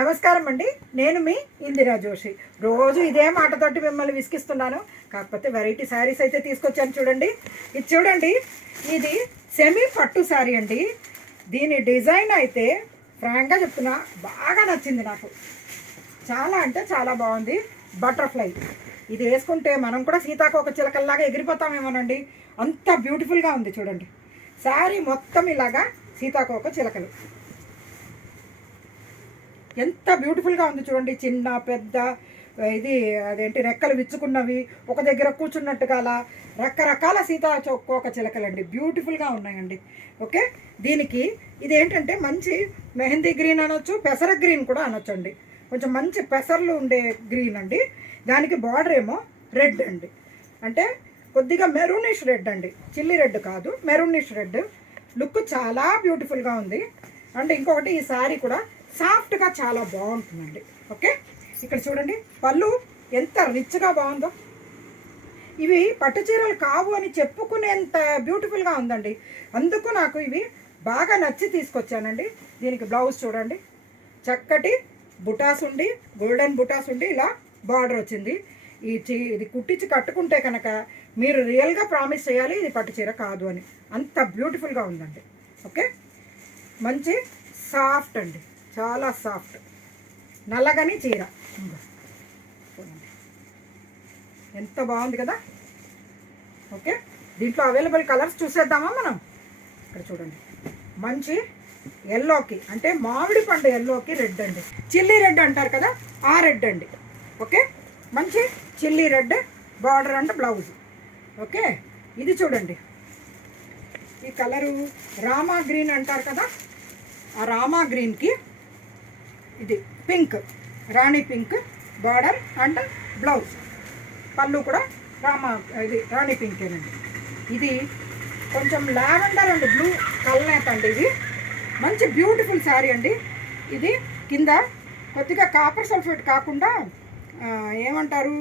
నమస్కారం అండి. నేను మీ ఇందిరా జోషి. రోజు ఇదే మాటతోటి మిమ్మల్ని విసిగిస్తున్నాను. కాకపోతే వెరైటీ శారీస్ అయితే తీసుకొచ్చాను. చూడండి, ఇది చూడండి. ఇది సెమీ పట్టు శారీ అండి. దీని డిజైన్ అయితే ఫ్రాంక్గా చెప్తున్నా బాగా నచ్చింది నాకు. చాలా అంటే చాలా బాగుంది. బటర్ఫ్లై ఇది వేసుకుంటే మనం కూడా సీతాకోక చిలకల్లాగా ఎగిరిపోతామేమోనండి, అంత బ్యూటిఫుల్గా ఉంది. చూడండి, శారీ మొత్తం ఇలాగా సీతాకోక చిలకలు ఎంత బ్యూటిఫుల్గా ఉంది. చూడండి, చిన్న పెద్ద ఇది అదేంటి రెక్కలు విచ్చుకున్నవి, ఒక దగ్గర కూర్చున్నట్టుగా అలా రకరకాల సీతాకోక చిలకలండి, బ్యూటిఫుల్గా ఉన్నాయండి. ఓకే, దీనికి ఇది ఏంటంటే మంచి మెహందీ గ్రీన్ అనొచ్చు, పెసర గ్రీన్ కూడా అనొచ్చు అండి. కొంచెం మంచి పెసర్లు ఉండే గ్రీన్ అండి. దానికి బార్డర్ ఏమో రెడ్ అండి, అంటే కొద్దిగా మెరూనిష్ రెడ్ అండి, చిల్లీ రెడ్ కాదు, మెరూనిష్ రెడ్. లుక్ చాలా బ్యూటిఫుల్గా ఉంది. అండ్ ఇంకొకటి, ఈ శారీ కూడా సాఫ్ట్గా చాలా బాగుంటుందండి. ఓకే, ఇక్కడ చూడండి, పళ్ళు ఎంత రిచ్గా బాగుందో. ఇవి పట్టు చీరలు కావు అని చెప్పుకునేంత బ్యూటిఫుల్గా ఉందండి. అందుకు నాకు ఇవి బాగా నచ్చి తీసుకొచ్చానండి. దీనికి బ్లౌజ్ చూడండి, చక్కటి బుటాస్ ఉండి, గోల్డెన్ బుటాస్ ఉండి ఇలా బార్డర్ వచ్చింది. ఇది కుట్టించి కట్టుకుంటే కనుక మీరు రియల్గా ప్రామిస్ చేయాలి ఇది పట్టు చీర కాదు అని, అంత బ్యూటిఫుల్గా ఉందండి. ఓకే, మంచి సాఫ్ట్ అండి, చాలా సాఫ్ట్ నల్లగని చీర. ఎంత బాగుంది కదా. ఓకే, దీంట్లో అవైలబుల్ కలర్స్ చూసేద్దామా మనం. ఇక్కడ చూడండి, మంచి ఎల్లోకి, అంటే మామిడి పండు ఎల్లోకి రెడ్ అండి, చిల్లీ రెడ్ అంటారు కదా, ఆ రెడ్ అండి. ఓకే, మంచి chilli red border and blouse. Okay, ఇది చూడండి, ఈ కలరు రామా గ్రీన్ అంటారు కదా, ఆ రామా గ్రీన్కి ఇది pink, Rani pink border and blouse. పళ్ళు కూడా ఇది రాణి పింకేనండి. ఇది కొంచెం లావెండర్ అండ్ బ్లూ కలనేత అండి. ఇది మంచి బ్యూటిఫుల్ శారీ అండి. ఇది కింద కొద్దిగా కాపర్ సల్ఫేట్ కాకుండా ఏమంటారు,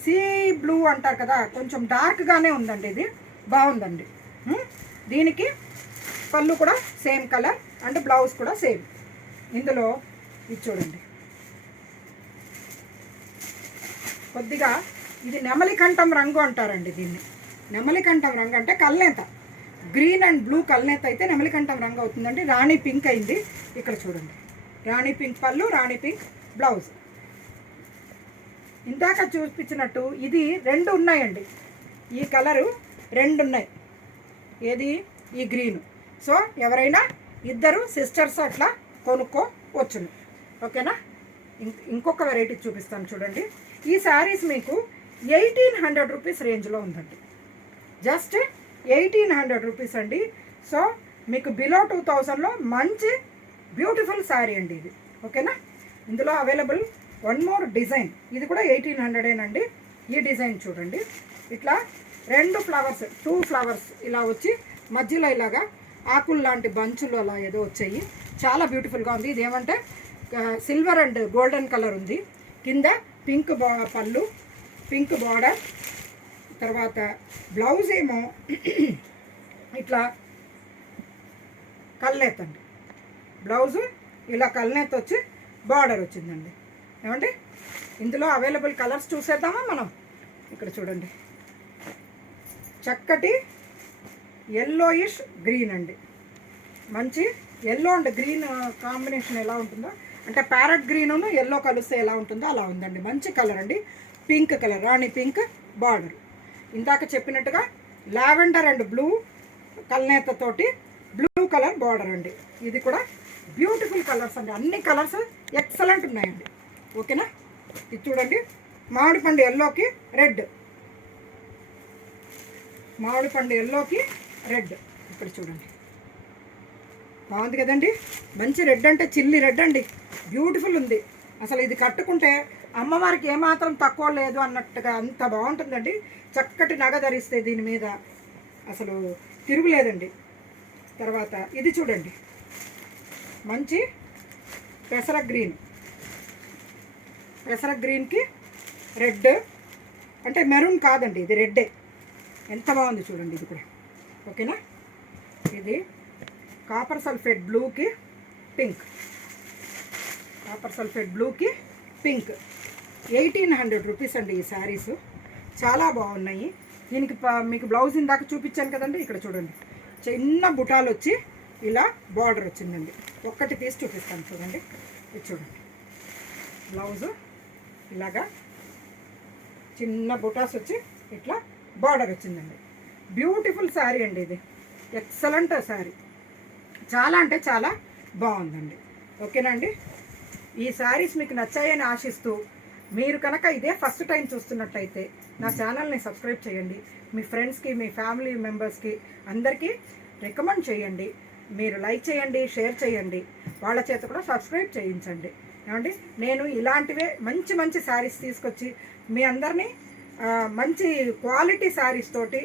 సీ బ్లూ అంటారు కదా, కొంచెం డార్క్గానే ఉందండి. ఇది బాగుందండి. దీనికి పళ్ళు కూడా సేమ్ కలర్ అండ్ బ్లౌజ్ కూడా సేమ్. ఇందులో ఇది చూడండి, కొద్దిగా ఇది నెమలికంఠం రంగు అంటారండి. దీన్ని నెమలికంఠం రంగు అంటే కల్నేత, గ్రీన్ అండ్ బ్లూ కల్నేత అయితే నెమలికంఠం రంగు అవుతుందండి. రాణి పింక్ అయింది. ఇక్కడ చూడండి, రాణి పింక్ పళ్ళు, రాణి పింక్ బ్లౌజ్. ఇందాక చూపించినట్టు ఇది రెండు ఉన్నాయండి, ఈ కలరు రెండు ఉన్నాయి. ఏది, ఈ గ్రీను. సో ఎవరైనా ఇద్దరు సిస్టర్స్ అట్లా కొనుక్కోవచ్చును. ఓకేనా, ఇంకొక వెరైటీ చూపిస్తాను చూడండి. ఈ శారీస్ మీకు 1800 రూపీస్ రేంజ్లో ఉందండి, జస్ట్ 1800 రూపీస్ అండి. సో మీకు బిలో 2000లో మంచి బ్యూటిఫుల్ శారీ అండి ఇది. ఓకేనా, ఇందులో అవైలబుల్ వన్ మోర్ డిజైన్, ఇది కూడా 1800ఏనండి. ఈ డిజైన్ చూడండి, ఇట్లా రెండు ఫ్లవర్స్, 2 ఫ్లవర్స్ ఇలా వచ్చి మధ్యలో ఇలాగా ఆకులు లాంటి బంచులు అలా ఏదో వచ్చాయి, చాలా బ్యూటిఫుల్గా ఉంది. ఇదేమంటే సిల్వర్ అండ్ గోల్డెన్ కలర్ ఉంది. కింద పింక్ పళ్ళు, పింక్ బార్డర్, తర్వాత బ్లౌజ్ ఏమో ఇట్లా కల్నేత అండి. బ్లౌజు ఇలా కల్నేత వచ్చి బార్డర్ వచ్చిందండి. ఏమండి, ఇందులో అవైలబుల్ కలర్స్ చూసేద్దామా మనం. ఇక్కడ చూడండి, చక్కటి ఎల్లోయిష్ గ్రీన్ అండి. మంచి ఎల్లో అండ్ గ్రీన్ కాంబినేషన్ ఎలా ఉంటుందో, అంటే ప్యారెట్ గ్రీను ఎల్లో కలిస్తే ఎలా ఉంటుందో అలా ఉందండి. మంచి కలర్ అండి, పింక్ కలర్, రాణి పింక్ బార్డర్. ఇందాక చెప్పినట్టుగా లావెండర్ అండ్ బ్లూ కల్నేతతోటి బ్లూ కలర్ బార్డర్ అండి. ఇది కూడా బ్యూటిఫుల్ కలర్స్ అండి, అన్ని కలర్స్ ఎక్సలెంట్ ఉన్నాయండి. ఓకేనా, ఇది చూడండి, మామిడి పండు ఎల్లోకి రెడ్, మామిడి పండు ఎల్లోకి రెడ్. ఇక్కడ చూడండి, బాగుంది కదండి. మంచి రెడ్ అంటే చిల్లీ రెడ్ అండి, బ్యూటిఫుల్ ఉంది. అసలు ఇది కట్టుకుంటే అమ్మవారికి ఏమాత్రం తక్కువ లేదు అన్నట్టుగా అంత బాగుంటుందండి. చక్కటి నగ ధరిస్తే దీని మీద అసలు తిరుగులేదండి. తర్వాత ఇది చూడండి, మంచి పెసర గ్రీన్, పెసర గ్రీన్కి రెడ్, అంటే మెరూన్ కాదండి, ఇది రెడ్డే. ఎంత బాగుంది చూడండి ఇది కూడా. ఓకేనా, ఇది కాపర్ సల్ఫేట్ బ్లూకి పింక్, కాపర్ సల్ఫేట్ బ్లూకి పింక్. 1800 రూపీస్ అండి ఈ శారీస్. చాలా బాగున్నాయి. దీనికి మీకు బ్లౌజ్ ఇందాక చూపించాను కదండి, ఇక్కడ చూడండి చిన్న బుటాలు వచ్చి ఇలా బార్డర్ వచ్చిందండి. ఒక్కటి తీసి చూపిస్తాను చూడండి. ఇది చూడండి, బ్లౌజు ఇలాగా చిన్న బుటాస్ వచ్చి ఇట్లా బార్డర్ వచ్చిందండి. బ్యూటిఫుల్ శారీ అండి ఇది. ఎక్సలెంట్ శారీ. చాలా అంటే చాలా బాగుందండి. ఓకేనండి, ఈ శారీస్ మీకు నచ్చాయని ఆశిస్తూ, మీరు కనుక ఇదే ఫస్ట్ టైం చూస్తున్నట్టయితే నా ఛానల్ని సబ్స్క్రైబ్ చేయండి. మీ ఫ్రెండ్స్కి, మీ ఫ్యామిలీ మెంబర్స్కి అందరికీ రికమెండ్ చేయండి. మీరు లైక్ చేయండి, షేర్ చేయండి, వాళ్ళ చేత కూడా సబ్స్క్రైబ్ చేయించండి. ఏమండి, నేను ఇలాంటివే మంచి మంచి శారీస్ తీసుకొచ్చి మీ అందరినీ మంచి క్వాలిటీ శారీస్ తోటి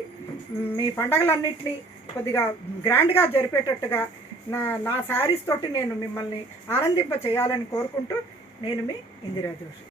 మీ పండగలన్నింటినీ కొద్దిగా గ్రాండ్గా జరిపేటట్టుగా నా శారీస్ తోటి నేను మిమ్మల్ని ఆనందింప చేయాలని కోరుకుంటూ, నేను మీ ఇందిరా జోషి.